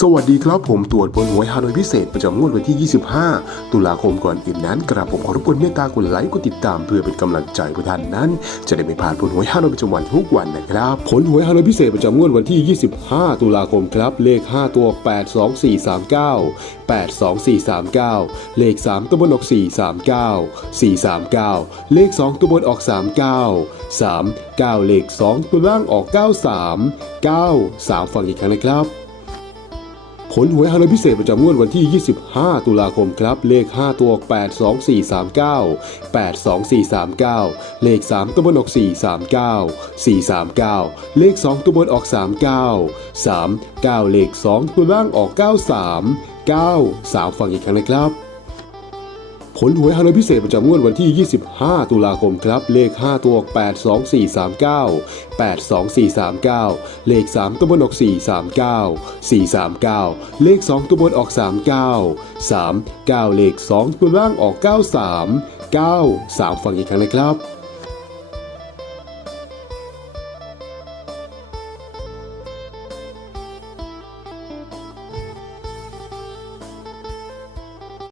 สวัสดีครับผมตรวจบนหวยฮานอยพิเศษประจำงวดวันที่ 25 ตุลาคมก่อนอื่นนั้นกระผมขอรบกวนเมตตากดไลค์กดติดตามเพื่อเป็นกำลังใจผู้ท่านนั้น จะได้ไม่พลาดผลหวยฮานอยประจำวันทุกวันนะครับ ผลหวยฮานอยพิเศษประจำงวดวันที่ 25 ตุลาคมครับ เลข 5 ตัว 82439 82439 เลข 3 ตัวบนออก 439 439 เลข 2 ตัวบนออก 39 39 เลข 2 ตัวล่างออก 93 93 ฟังอีกครั้งนะครับ ผลหวยฮาโลพิเศษประจำงวดวันที่ 25 ตุลาคมครับ เลข 5 ตัวออก 82439 82439 เลข 3 ตัวบนออก 439 439 เลข 2 ตัวบนออก 39 39 เลข 2 ตัวล่างออก 93 93 ฟังอีกครั้งนะครับ ผลหวยฮานอยพิเศษประจำงวดวันที่ 25 ตุลาคมครับ เลข 5 ตัวออก82439 82439 เลข 3 ตัวบนออก 439 439 เลข 2 ตัวบนออก 39 39 เลข 2 ตัวล่างออก 93 93 ฟังอีกครั้งนะครับ